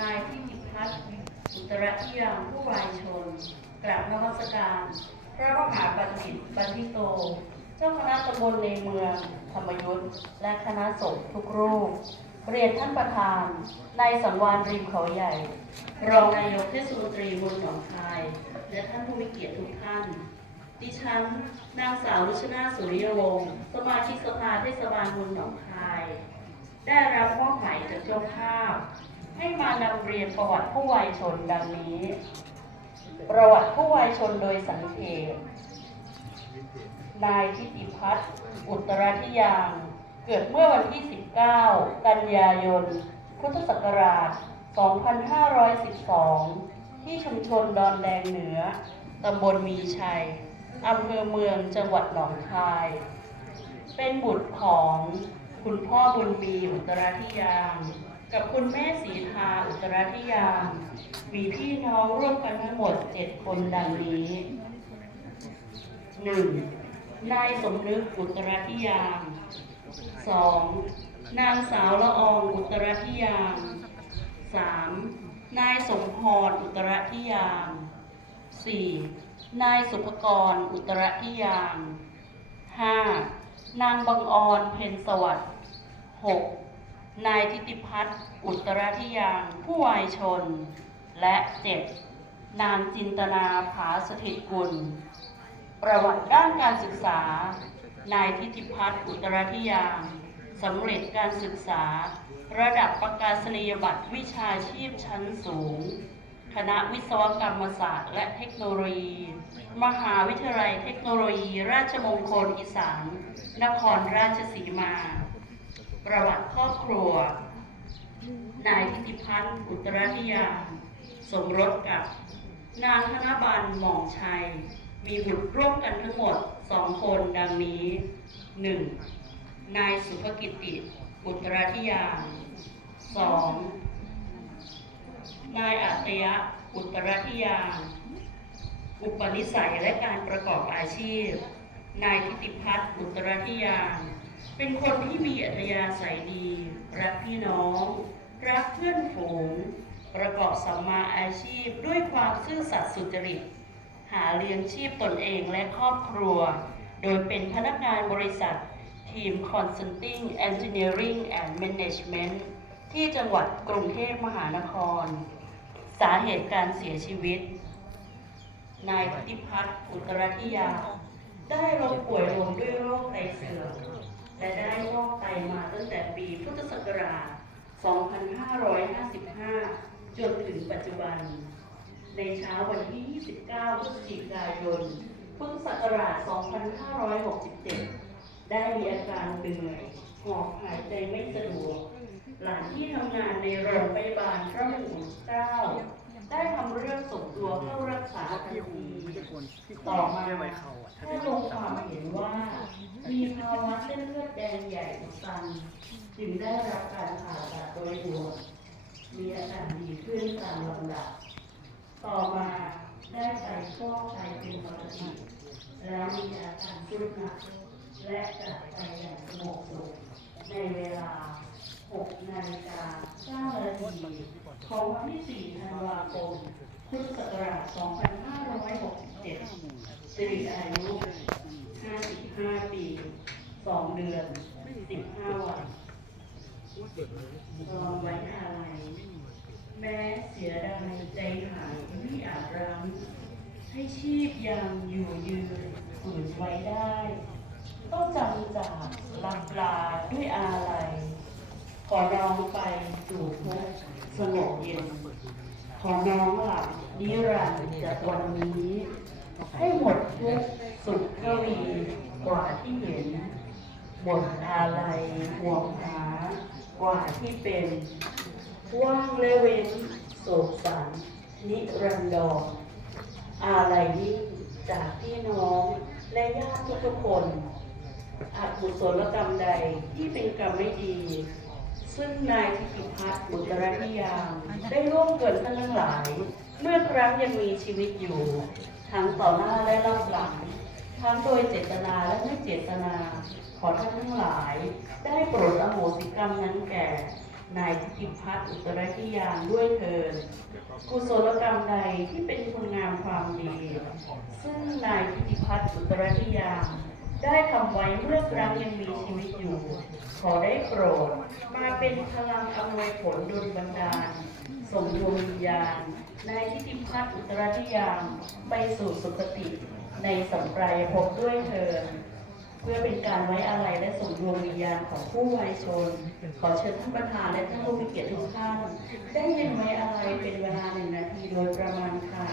นายที่ติพัฒน์อุตระที่ยามผู้วายชน กราบนมัสการ พระมหาบัณฑิตบัณฑิโต เจ้าคณะตำบลในเมือง ธรรมยุทธ์และคณะสงฆ์ทุกรูป เรียนท่านประธานนายสังวานริมเขาใหญ่ รองนายกเทศมนตรีเมืองหนองคาย และท่านผู้มีเกียรติทุกท่านดิฉันนางสาวรุชนาสุริยวงศ์สมาชิกสภาเทศบาลเมืองหนองคาย ได้รับมอบหมายจากเจ้าภาพ ให้มานำเรียนประวัติผู้วายชนดังนี้ ประวัติผู้วายชนโดยสังเกตนายทิติพัฒน์อุตรธิยางเกิดเมื่อวันที่ 19 กันยายน พุทธศักราช 2512 ที่ชุมชนดอนแดงเหนือ ตำบลมีชัย อำเภอเมืองจังหวัดหนองคาย เป็นบุตรของคุณพ่อบุญมีอุตรธิยาม กับคุณแม่สีทาอุตรธิยา มีพี่น้องร่วมกันทั้งหมด7คนดังนี้ 1. นายสมนึกอุตรธิยาม 2. นางสาวละอองอุตรธิยามนายสมพรอุตรธิยาม 4. นายสุภกรอุตรธิยาม 5. นางบังออนเพ็ญสวัสดิ์ 6. นายทิติพัฒน์อุตรธิยามผู้วายชน และ 7. นางจินตนาผาสถิตกุล ประวัติด้านการศึกษา นายทิติพัฒน์อุตรธิยามสำเร็จการศึกษา ระดับประกาศนียบัตรวิชาชีพชั้นสูง คณะวิศวกรรมศาสตร์และเทคโนโลยี มหาวิทยาลัยเทคโนโลยี ราชมงคลอีสาน นครราชสีมา ประวัติครอบครัว นายทิติพัฒน์อุตรธิยา สมรสกับ นางธนบัลหม่องชัย มีบุตรร่วมกันทั้งหมดสองคนดังนี้ 1. นายสุภกิติอุตรธิยา 2. นายอัตยะอุตรธิยา อุปนิสัยและการประกอบอาชีพ นายทิติพัฒน์อุตรธิยา เป็นคนที่มีอัธยาศัยดี รักพี่น้อง รักเพื่อนฝูง ประกอบสัมมาอาชีพด้วยความซื่อสัตย์สุจริต หาเลี้ยงชีพตนเองและครอบครัว โดยเป็นพนักงานบริษัท ทีม Consulting Engineering and Management ที่จังหวัดกรุงเทพมหานคร สาเหตุการเสียชีวิต นายทิติพัฒน์อุตรธิยา ได้ล้มป่วยลงด้วยโรคไตเสื่อม และได้วอกไตมาตั้งแต่ปีพุทธศักราช 2555 จนถึงปัจจุบัน ในเช้าวันที่ 29 พฤศจิกายน พุทธศักราช 2567 ได้มีอาการเหนื่อยหอบหายใจไม่สะดวก หลังที่ทำงานในโรงพยาบาลพระมงกุฎเกล้าได้ทำเรื่องส่งตัวเข้ารักษาทันทีต่อมาได้ลงความเห็นว่า มีภาวะเส้นเลือดแดงใหญ่อุดตันจึงได้รับการผ่าตัดโดยด่วนมีอาการดีขึ้นตามลำดับ ต่อมาได้ไปฟอกไตเป็นปกติแล้วมีอาการสุดหนักและกลับไปอย่างสงบสุขในเวลา 6 นาฬิกา9นาทีของวันที่ 4 ธันวาคม พุทธศักราช 2567สิริอายุ 2เดือน15วันรองไว้อาลัยแม้เสียดายใจหายไม่อาจรั้งให้ชีพยังอยู่ยืนฝืนไว้ได้ ต้องจำจากลำลาด้วยอาลัยขอน้องไปสู่ภพสงบเย็น ขอน้องหลับนิรันดร์จากวันนี้ ให้หมดทุกสุขทวีกว่าที่เห็น หมดอะไรห่วงหากว่าที่เป็นว่างและเว้นโศกสันนิรันดรอะไรยิ่งจากพี่น้องและญาติทุกคนอกุศลกรรมใดที่เป็นกรรมไม่ดี ซึ่งนายทิติพัฒน์อุตรธิยามได้ร่วมเกินท่านทั้งหลาย เมื่อครั้งยังมีชีวิตอยู่ ทั้งต่อหน้าและรับหลัง ทั้งโดยเจตนาและไม่เจตนา ขอท่านทั้งหลาย ได้โปรดอโหสิกรรมนั้นแก่ นายทิติพัฒน์อุตรทิยานด้วยเถิดกุศลกรรมใดที่เป็นคุณงามความดี ซึ่งนายทิติพัฒน์อุตรทิยานได้ทำไว้เมื่อครั้งยังมีชีวิตอยู่ ขอได้โปรด มาเป็นพลังอำนวยผลดลบันดาลส่งดวงวิญญาณนายทิติพัฒน์อุตรทิยานไปสู่สุคติ ในสัมปรายภพด้วยเถิดเพื่อเป็นการไว้อาลัยและส่งดวงวิญญาณของผู้วายชน ขอเชิญท่านประธานและท่านผู้มีเกียรติทุกท่านได้ยินไว้อาลัยเป็นเวลาหนึ่งนาทีโดยประมาณค่ะ